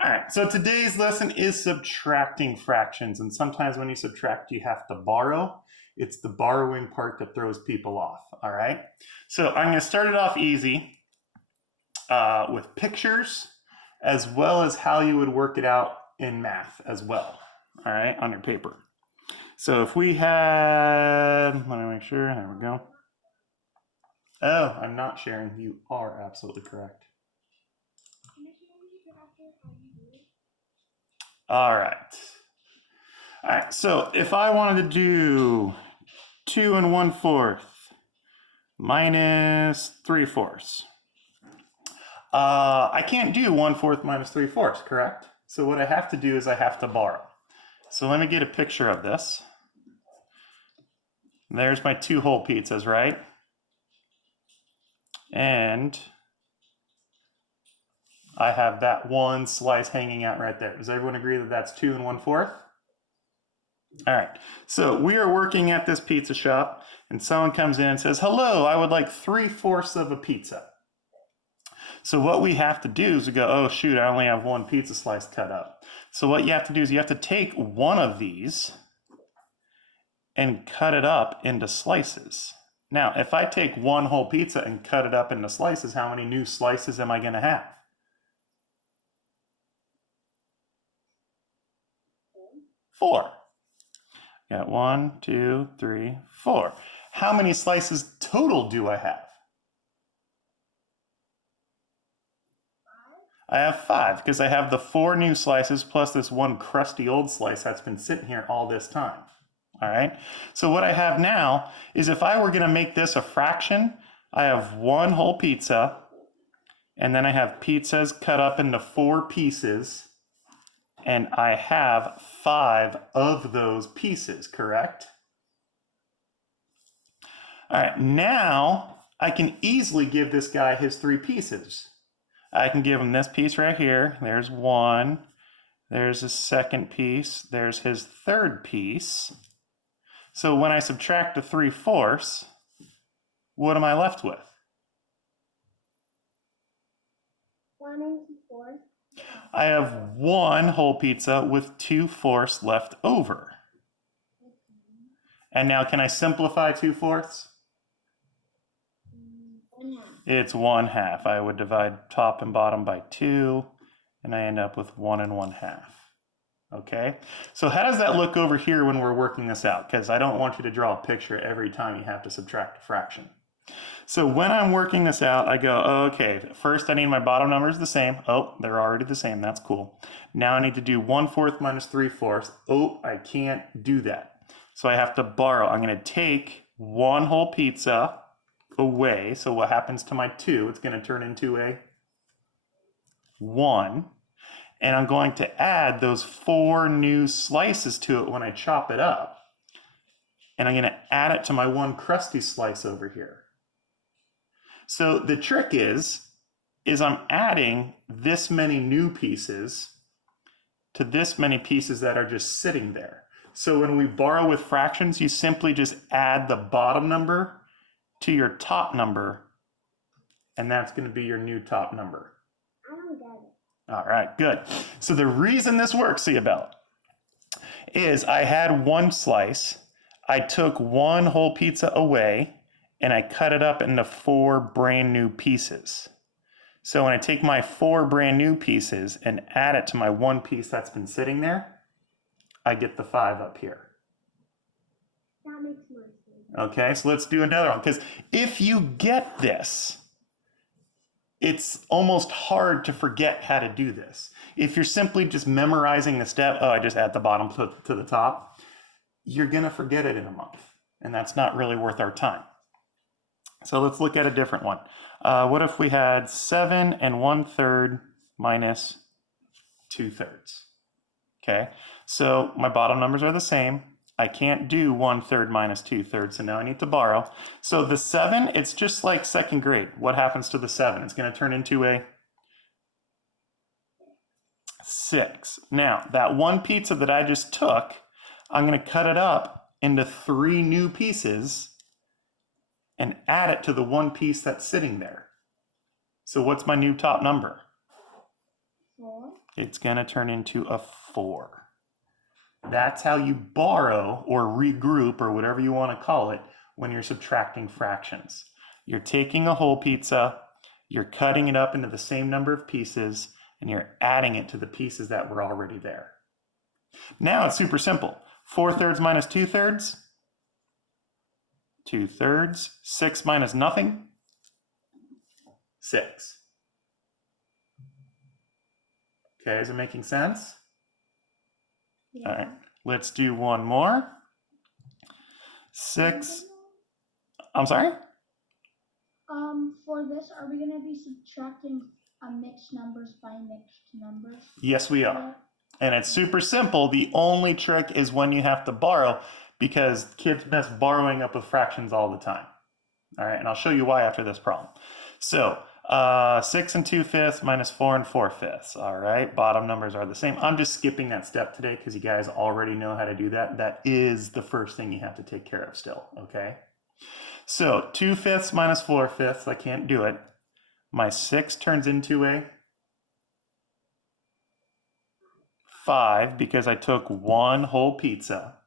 All right, so today's lesson is subtracting fractions, and sometimes when you subtract, you have to borrow. It's the borrowing part that throws people off, all right? So I'm gonna start it off easy with pictures, as well as how you would work it out in math as well, all right, on your paper. So if we had, let me make sure, there we go. Oh, I'm not sharing, you are absolutely correct. All right. All right, so if I wanted to do 2 1/4 minus 3/4, I can't do 1/4 minus 3/4, correct? So what I have to do is I have to borrow. So let me get a picture of this. There's my 2 whole pizzas, right? And I have that one slice hanging out right there. Does everyone agree that that's 2 1/4? All right, so we are working at this pizza shop, and someone comes in and says, hello, I would like 3/4 of a pizza. So what we have to do is we go, oh shoot, I only have one pizza slice cut up. So what you have to do is you have to take one of these and cut it up into slices. Now, if I take one whole pizza and cut it up into slices, how many new slices am I gonna have? 4. Got 1, 2, 3, 4. How many slices total do I have? I have 5 because I have the 4 new slices plus this one crusty old slice that's been sitting here all this time. All right, so what I have now is if I were going to make this a fraction, I have 1 whole pizza, and then I have pizzas cut up into 4 pieces, and I have 5 of those pieces, correct? All right, now I can easily give this guy his 3 pieces. I can give him this piece right here. There's 1. There's a second piece. There's his third piece. So when I subtract the 3/4, what am I left with? 1 4. I have 1 whole pizza with 2/4 left over. And now can I simplify 2/4? It's 1/2. I would divide top and bottom by 2, and I end up with 1 1/2. Okay, so how does that look over here when we're working this out? Because I don't want you to draw a picture every time you have to subtract a fraction. So when I'm working this out, I go, okay, first I need my bottom numbers the same. Oh, they're already the same. That's cool. Now I need to do 1/4 minus 3/4. Oh, I can't do that. So I have to borrow. I'm going to take 1 whole pizza away. So what happens to my 2? It's going to turn into a 1. And I'm going to add those 4 new slices to it when I chop it up. And I'm going to add it to my 1 crusty slice over here. So the trick is I'm adding this many new pieces to this many pieces that are just sitting there. So when we borrow with fractions, you simply just add the bottom number to your top number, and that's going to be your new top number. I don't get it. All right, good. So the reason this works, Isabel, is I had 1 slice, I took 1 whole pizza away, and I cut it up into 4 brand new pieces. So when I take my 4 brand new pieces and add it to my 1 piece that's been sitting there, I get the 5 up here. That makes more sense. Okay, so let's do another one, because if you get this, it's almost hard to forget how to do this. If you're simply just memorizing the step, oh, I just add the bottom to the top, you're gonna forget it in a month, and that's not really worth our time. So let's look at a different one. What if we had 7 1/3 minus 2/3? Okay, so my bottom numbers are the same. I can't do 1/3 minus 2/3, so now I need to borrow. So the 7, it's just like second grade. What happens to the 7? It's going to turn into a 6. Now, that 1 pizza that I just took, I'm going to cut it up into 3 new pieces and add it to the 1 piece that's sitting there. So what's my new top number? 4. it's going to turn into a 4. That's how you borrow or regroup or whatever you want to call it when you're subtracting fractions. You're taking a whole pizza, you're cutting it up into the same number of pieces, and you're adding it to the pieces that were already there. Now it's super simple. 4/3 minus 2/3. 2/3. 6 minus nothing. 6. Okay, is it making sense? Yeah. All right, let's do one more. 6. I'm sorry? For this, are we gonna be subtracting mixed numbers by mixed numbers? Yes, we are. And it's super simple. The only trick is when you have to borrow, because kids mess borrowing up with fractions all the time. All right, and I'll show you why after this problem. So 6 2/5 minus 4 4/5. All right, bottom numbers are the same. I'm just skipping that step today because you guys already know how to do that. That is the first thing you have to take care of still, okay? So 2/5 minus 4/5, I can't do it. My 6 turns into a 5 because I took one whole pizza.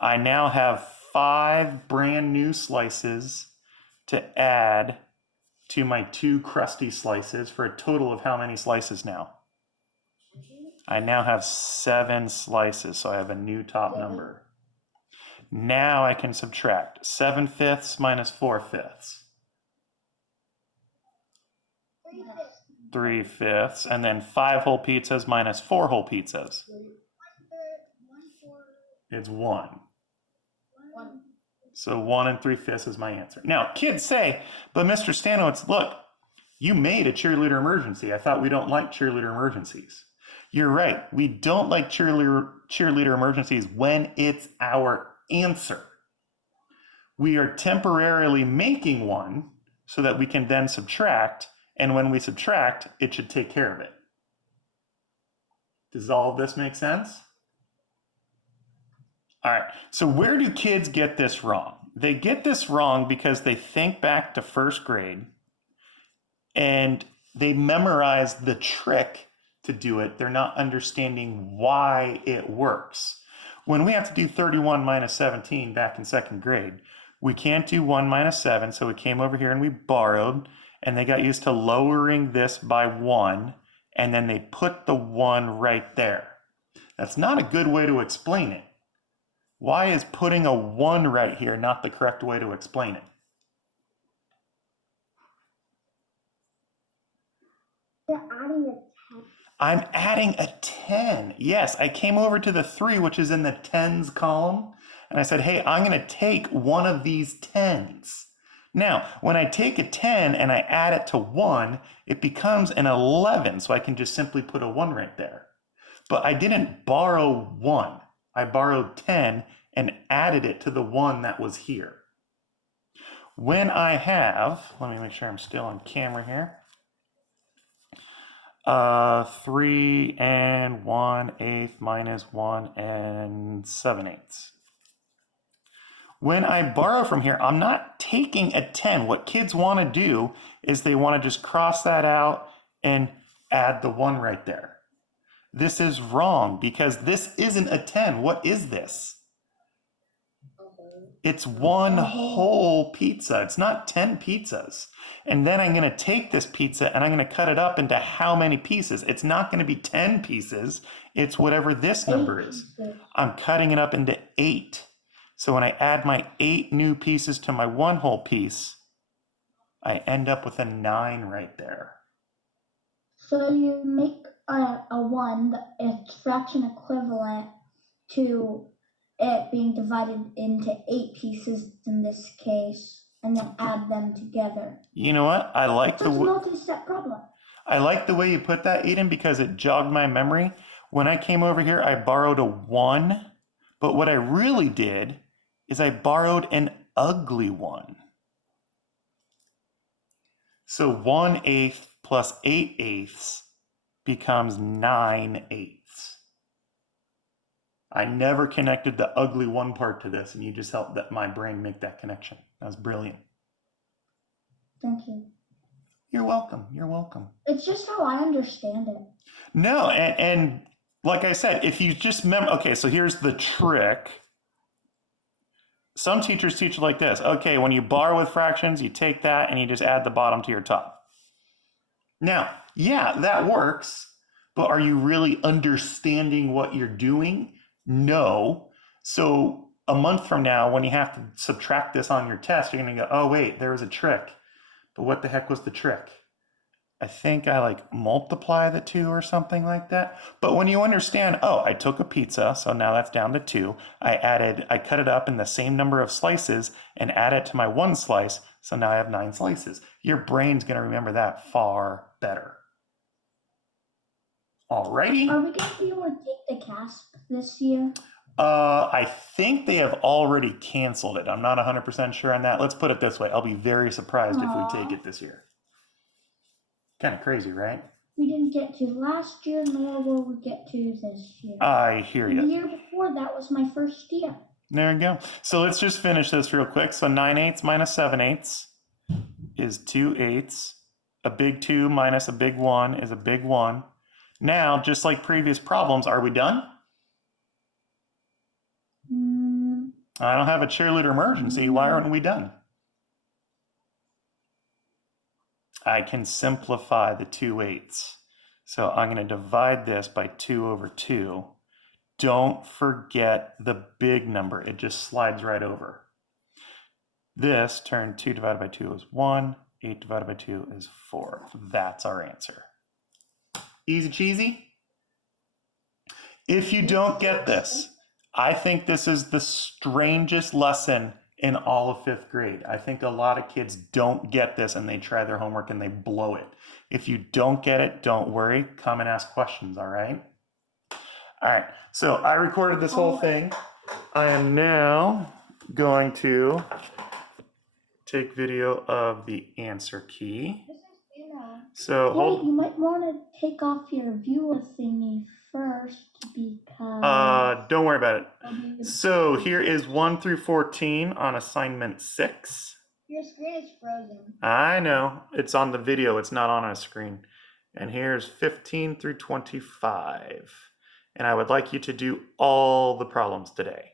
I now have 5 brand new slices to add to my 2 crusty slices for a total of how many slices now? I now have 7 slices, so I have a new top number. Now I can subtract 7/5 minus 4/5. 3/5, and then 5 whole pizzas minus 4 whole pizzas. It's 1. So 1 3/5 is my answer. Now, kids say, but Mr. Stanowitz, look, you made a cheerleader emergency. I thought we don't like cheerleader emergencies. You're right. We don't like cheerleader emergencies when it's our answer. We are temporarily making one so that we can then subtract, and when we subtract, it should take care of it. Does all of this make sense? All right, so where do kids get this wrong? They get this wrong because they think back to first grade and they memorize the trick to do it. They're not understanding why it works. When we have to do 31 minus 17 back in second grade, we can't do 1 minus 7, so we came over here and we borrowed, and they got used to lowering this by 1, and then they put the 1 right there. That's not a good way to explain it. Why is putting a 1 right here not the correct way to explain it? They're adding a 10. I'm adding a 10. Yes, I came over to the 3, which is in the tens column, and I said, hey, I'm going to take one of these 10s. Now, when I take a 10 and I add it to 1, it becomes an 11, so I can just simply put a 1 right there. But I didn't borrow 1. I borrowed 10 and added it to the 1 that was here. When I have, let me make sure I'm still on camera here. 3 1/8 minus 1 7/8. When I borrow from here, I'm not taking a 10. What kids want to do is they want to just cross that out and add the 1 right there. This is wrong because this isn't a 10. What is this? It's one whole pizza. It's not 10 pizzas. And then I'm going to take this pizza and I'm going to cut it up into how many pieces? It's not going to be 10 pieces. It's whatever this number is. I'm cutting it up into 8. So when I add my 8 new pieces to my 1 whole piece, I end up with a 9 right there. So you make a 1, it's fraction equivalent to it being divided into 8 pieces in this case, and then add them together. You know what? I like So it's a multi-step problem. I like the way you put that, Eden, because it jogged my memory. When I came over here, I borrowed a 1, but what I really did is I borrowed an ugly 1. So 1/8 plus 8/8 becomes 9/8. I never connected the ugly 1 part to this, and you just helped my brain make that connection. That was brilliant. Thank you. You're welcome. You're welcome. It's just how I understand it. No, and like I said, if you just okay, so here's the trick. Some teachers teach it like this. Okay, when you bar with fractions, you take that and you just add the bottom to your top. Now, yeah, that works, but are you really understanding what you're doing? No. So a month from now, when you have to subtract this on your test, you're going to go, oh, wait, there was a trick. But what the heck was the trick? I think I like multiply the 2 or something like that. But when you understand, oh, I took a pizza, so now that's down to 2. I cut it up in the same number of slices and add it to my 1 slice, so now I have 9 slices. Your brain's going to remember that far better. Alrighty. Are we going to be able to take the CASP this year? I think they have already canceled it. I'm not 100% sure on that. Let's put it this way. I'll be very surprised if we take it this year. Kind of crazy, right? We didn't get to last year, nor will we get to this year. I hear The you. year before, that was my first year. There we go. So let's just finish this real quick. So 9/8 minus 7/8 is 2/8. A big 2 minus a big 1 is a big 1. Now, just like previous problems, are we done? I don't have a cheerleader emergency. Why aren't we done? I can simplify the 2/8. So I'm going to divide this by 2 over 2. Don't forget the big number. It just slides right over. This turn 2 divided by 2 is 1. 8 divided by 2 is 4. That's our answer. Easy cheesy. If you don't get this, I think this is the strangest lesson in all of 5th grade. I think a lot of kids don't get this and they try their homework and they blow it. If you don't get it, don't worry. Come and ask questions, all right? All right, so I recorded this whole thing. I am now going to take video of the answer key. So Wait, you might want to take off your viewer thingy first because... don't worry about it. So here is 1 through 14 on assignment 6. Your screen is frozen. I know, it's on the video, it's not on a screen. And here's 15 through 25. And I would like you to do all the problems today.